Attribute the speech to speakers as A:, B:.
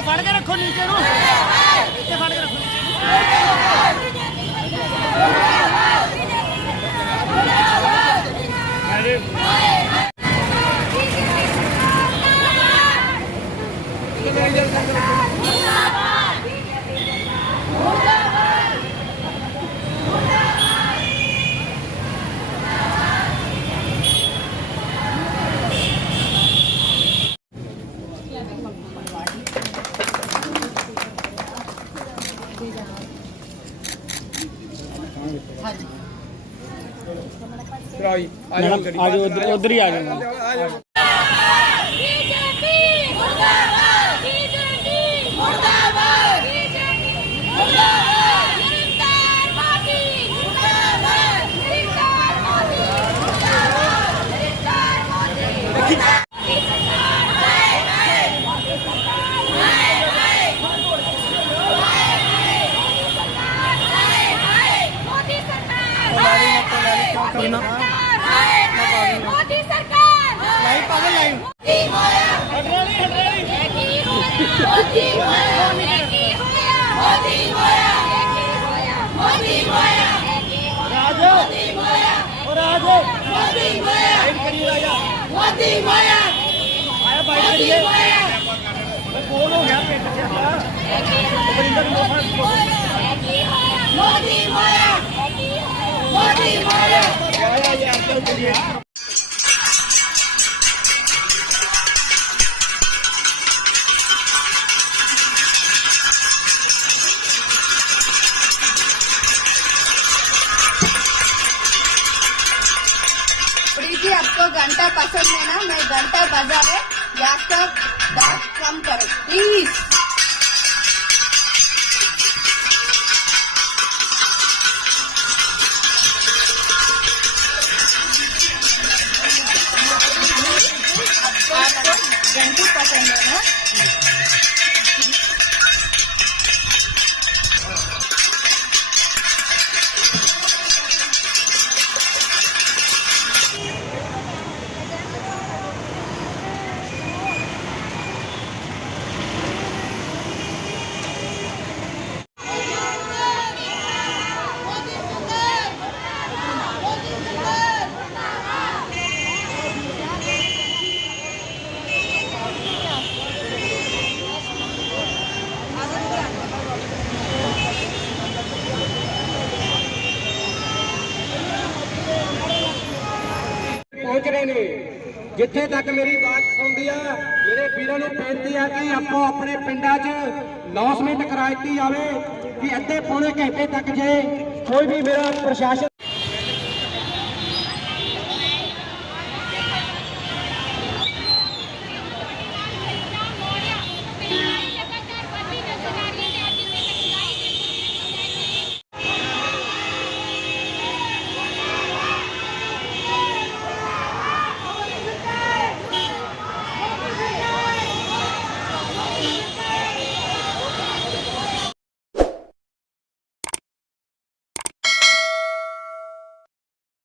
A: ਫੜ ਕੇ ਰੱਖੋ ਨੀਚੇ ਨੂੰ ਇੱਥੇ ਫੜ
B: ਕੇ ਰੱਖੋ ਨੀਚੇ ਨੂੰ ਮੈਡਮ ਆ ਜਾਓ ਉਧਰ ਹੀ ਆ ਜਾਓ ਬੀਜੇਪੀ ਮੁਰਦਾਬਾਦ। ਮੋਦੀ ਸਰਕਾਰ। ਲਾਈਵ ਪਾਵੇ ਲਾਈਵ। ਮੋਦੀ ਹੋਇਆ। ਹਟਰਾਲੀ ਹਟਰਾਲੀ। ਇਹ ਕੀ ਹੋਇਆ? ਮੋਦੀ ਹੋਇਆ। ਇਹ ਕੀ ਹੋਇਆ? ਮੋਦੀ ਹੋਇਆ। ਇਹ ਕੀ ਹੋਇਆ? ਮੋਦੀ ਹੋਇਆ। ਇਹ ਕੀ ਹੋਇਆ? ਮੋਦੀ ਹੋਇਆ।
A: ਔਰ ਆਜੋ
B: ਮੋਦੀ ਹੋਇਆ।
A: ਕਰੀ ਰਾਜਾ।
B: ਮੋਦੀ ਹੋਇਆ।
A: ਆਇਆ
B: ਮੋਦੀ
A: ਕਰੀਏ। ਕੋਲ ਹੋ ਗਿਆ ਪਿੰਡ ਚ।
B: ਇਹ ਕੀ ਹੋਇਆ? ਮੋਦੀ ਹੋਇਆ। ਇਹ ਕੀ ਮੋਦੀ ਇਹ ਕੀ ਹੋਇਆ? ਮੋਦੀ ਹੋਇਆ
C: को घंटा पसंद है ना मैं घंटा बजा में गैस का दाग कम करो प्लीज
D: ਪਹੁੰਚ ਰਹੇ ਨੇ। ਜਿੱਥੇ ਤੱਕ ਮੇਰੀ ਆਵਾਜ਼ ਸੁਣਦੀ ਆ, ਮੇਰੇ ਵੀਰਾਂ ਨੂੰ ਬੇਨਤੀ ਆ ਕਿ ਆਪੋ ਆਪਣੇ ਪਿੰਡਾਂ 'ਚ ਅਨਾਉਂਸਮੈਂਟ ਕਰਾ ਦਿੱਤੀ ਜਾਵੇ ਕਿ ਅੱਧੇ ਪੌਣੇ ਘੰਟੇ ਤੱਕ ਜੇ ਕੋਈ ਵੀ ਮੇਰਾ ਪ੍ਰਸ਼ਾਸਨ